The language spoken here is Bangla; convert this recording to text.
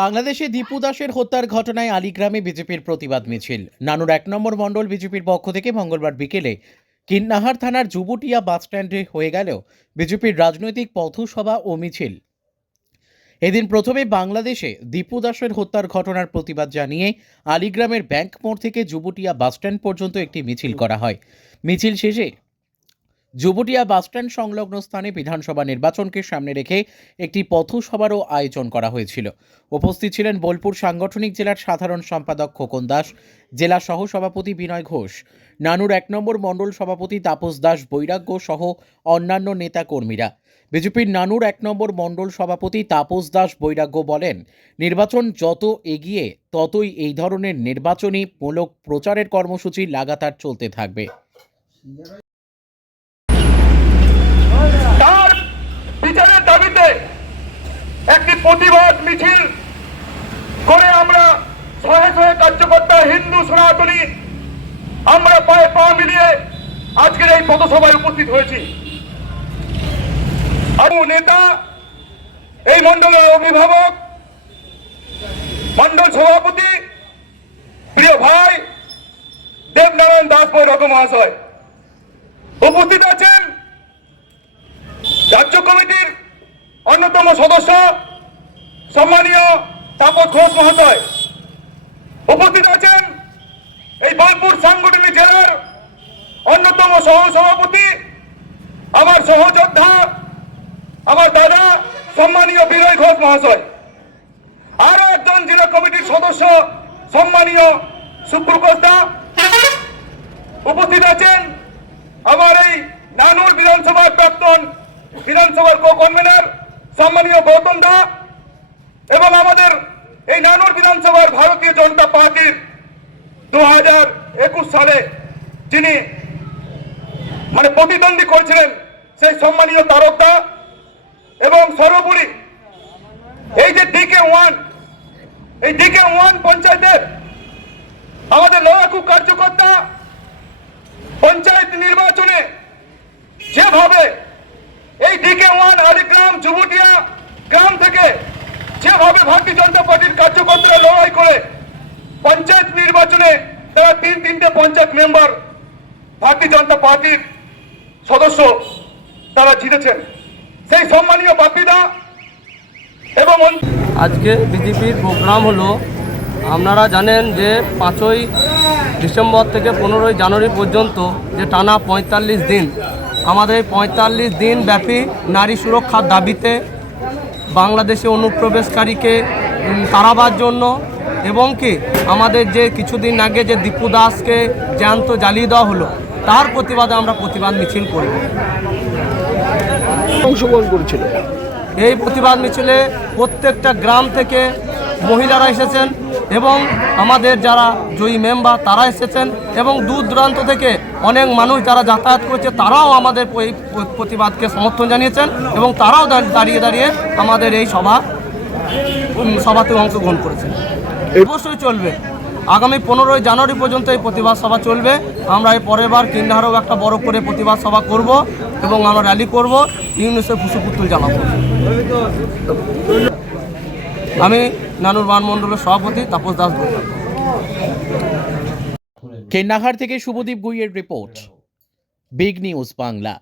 বাংলাদেশে দীপু দাসের হত্যার ঘটনায় আলীগ্রামে বিজেপির প্রতিবাদ মিছিল। নানুর 1 নম্বর মণ্ডল বিজেপির পক্ষ থেকে মঙ্গলবার বিকেলে কিন্নাহার থানার যুবটিয়া বাসস্ট্যান্ডে হয়ে গেল বিজেপির রাজনৈতিক পথসভা ও মিছিল। এদিন প্রথমে বাংলাদেশে দীপু দাসের হত্যার ঘটনার প্রতিবাদ জানিয়ে আলীগ্রামের ব্যাংক মোড় থেকে যুবটিয়া বাসস্ট্যান্ড পর্যন্ত একটি মিছিল করা হয়। মিছিল শেষে যুবটিয়া বাসস্ট্যান্ড সংলগ্ন স্থানে বিধানসভা নির্বাচনকে সামনে রেখে একটি পথসভারও আয়োজন করা হয়েছিল। উপস্থিত ছিলেন বোলপুর সাংগঠনিক জেলার সাধারণ সম্পাদক খোকন দাস, জেলা সহ সভাপতি বিনয় ঘোষ, নানুর 1 নম্বর মণ্ডল সভাপতি তাপস দাস বৈরাগ্য সহ অন্যান্য নেতা কর্মীরা। বিজেপির নানুর 1 নম্বর মণ্ডল সভাপতি তাপস দাস বৈরাগ্য বলেন, নির্বাচন যত এগিয়ে ততই এই ধরনের নির্বাচনী মূলক প্রচারের কর্মসূচি লাগাতার চলতে থাকবে। তার বিচারের দাবিতে একটি প্রতিবাদ মিছিল করে আমরা শহে শহে কার্যকর্তা হিন্দু সনাতনী আমরা পায়ে পা মিলিয়ে আজকের এই পথসভায় উপস্থিত হয়েছি। আবু নেতা, এই মণ্ডলের অভিভাবক, মণ্ডল সভাপতি, প্রিয় ভাই দেবনারায়ণ দাস বৈরাগ্য মহাশয় উপস্থিত আছেন। রাজ্য কমিটির অন্যতম সদস্য সম্মানীয় তাপস ঘোষ মহাশয় উপস্থিত আছেন। এই বোলপুর সাংগঠনিক জেলার অন্যতম সহ সভাপতি আমার সহযোদ্ধা, আমার দাদা সম্মানীয় বিনয় ঘোষ মহাশয়, আরো একজন জেলা কমিটির সদস্য সম্মানীয় সুপ্রকাশ দা উপস্থিত আছেন। আমার এই নানুর বিধানসভার প্রাক্তন বিধানসভার কো-কনভেনার সম্মানীয় গৌতম দা এবং আমাদের এই নানুর বিধানসভার ভারতীয় জনতা পার্টির 2021 সালে যিনি প্রতিদ্বন্দ্বী করেছিলেন সেই সম্মানীয় তারক দা এবং সর্বোপরি এই যে DK1 পঞ্চায়েতের আমাদের লড়াকু কার্যকর্তা পঞ্চায়েত নির্বাচনে যেভাবে এই DK1 আলীগ্রাম যুবটিয়া গ্রাম থেকে যেভাবে ভারতীয় জনতা পার্টির কার্যকর্তারা লড়াই করে পঞ্চায়েত নির্বাচনে তারা তিনটে পঞ্চায়েত মেম্বার ভারতীয় জনতা পার্টির সদস্য তারা জিতেছেন, সেই সম্মানীয় বাপিদা এবং আজকে বিজেপির প্রোগ্রাম হলো, আপনারা জানেন যে 5ই ডিসেম্বর থেকে 15ই জানুয়ারি পর্যন্ত যে টানা 45 দিন আমাদের 45 দিন ব্যাপী নারী সুরক্ষার দাবিতে বাংলাদেশে অনুপ্রবেশকারীকে তাড়াবার জন্য এবং কি আমাদের যে কিছুদিন আগে যে দীপু দাসকে জ্যান্ত জ্বালিয়ে দেওয়া হলো তার প্রতিবাদে আমরা প্রতিবাদ মিছিল করব। অংশগ্রহণ করেছিল এই প্রতিবাদ মিছিলে প্রত্যেকটা গ্রাম থেকে মহিলারা এসেছেন এবং আমাদের যারা জয়ী মেম্বার তারা এসেছেন এবং দূর দূরান্ত থেকে অনেক মানুষ যারা যাতায়াত করেছে তারাও আমাদের এই প্রতিবাদকে সমর্থন জানিয়েছেন এবং তারাও দাঁড়িয়ে দাঁড়িয়ে আমাদের এই সভাতে অংশগ্রহণ করেছেন। অবশ্যই চলবে, আগামী 15ই জানুয়ারি পর্যন্ত এই প্রতিবাদ সভা চলবে। আমরা এই পরের বার কিন্নাহারেও একটা বড় করে প্রতিবাদ সভা করব এবং আমরা র্যালি করব, ইউনিসেফ ফুসুপুতুল জানাবো। আমি নানুর মণ্ডলের সভাপতি তাপস দাস বৈরাগ্য। কিন্নাহার থেকে শুভদীপ গুইয়ের রিপোর্ট, বিগ নিউজ বাংলা।